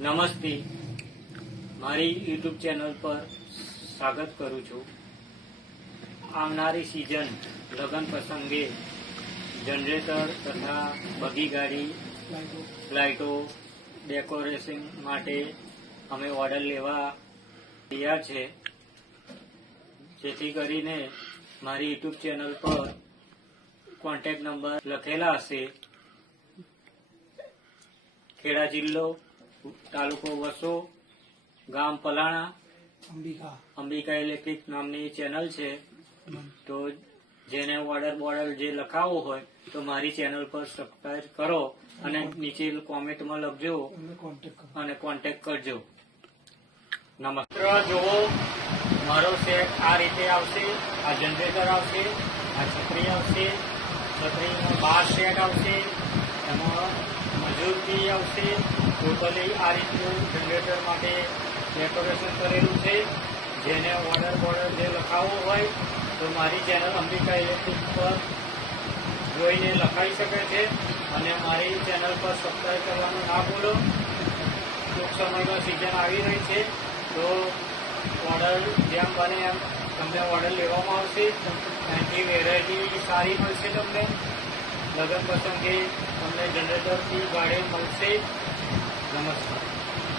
નમસ્તે, મારી YouTube channel પર સ્વાગત કરું છું. આવનારી સિઝન લગ્ન પ્રસંગે જનરેટર તથા બગી ગાડી, લાઇટો, ડેકોરેશન માટે અમે ઓર્ડર લેવા તૈયાર છે. જેથી કરીને મારી યુટ્યુબ ચેનલ પર કોન્ટેક્ટ નંબર લખેલા હશે. ખેડા જિલ્લો, તાલુકો વસો, ગામ પલાણા, અંબિકા ઇલેક્ટ્રિક નામની ચેનલ છે. તો જેને ઓર્ડર જે લખાવવો હોય તો મારી ચેનલ પર સબસ્ક્રાઇબ કરો અને નીચે કોમેન્ટમાં લખજો અને કોન્ટેક્ટ કરજો. નમસ્કાર. જુઓ, મારો સેટ આ રીતે આવશે. આ જનરેટર આવશે, આ છત્રી આવશે, છત્રીનો 12 સેટ આવશે, એમાં મજૂર ફી આવશે. ટોટલી આ રીતનું જનરેટર માટે ડેકોરેશન કરેલું છે. જેને ઓર્ડર જે લખાવવો હોય તો મારી ચેનલ અંબિકા ઇલેક્ટ્રિક પર જોઈને લખાઈ શકે છે. અને મારી ચેનલ પર સબસ્ક્રાઇબ કરવાનું ના ભૂલો. ટૂંક સમયમાં સિઝન આવી રહી છે, તો ઓર્ડર જેમ બને એમ તમને ઓર્ડર લેવામાં આવશે. એની વેરાયટી સારી મળશે. તમને લગ્ન પ્રસંગે તમને જનરેટરથી ગાડી મળશે. નમસ્કાર.